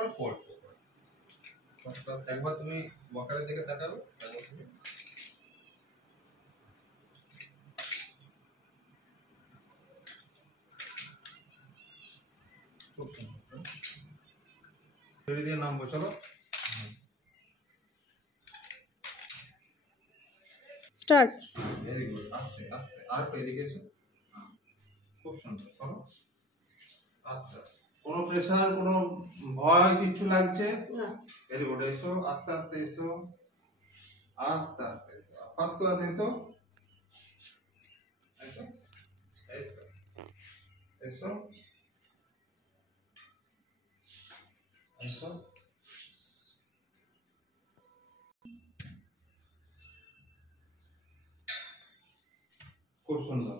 অল্প অল্প একবার তুমি ওয়াকারের দিকে তাকাবে, একবার তুমি ছেড়ে দিয়ে নামবো। চলো স্টার্ট। ভেরি গুড, আস্তে আস্তে আর এদিকে এসো। খুব সুন্দর, চলো আস্তে আস্তে, কোনো প্রেসার কোনো ভয় কিছু লাগছে না? ভেরি গুড, এসো আস্তে আস্তে এসো, আস্তে আস্তে এসো, ফার্স্ট ক্লাস এসো, এসো এসো এসো এসো। খুব সুন্দর।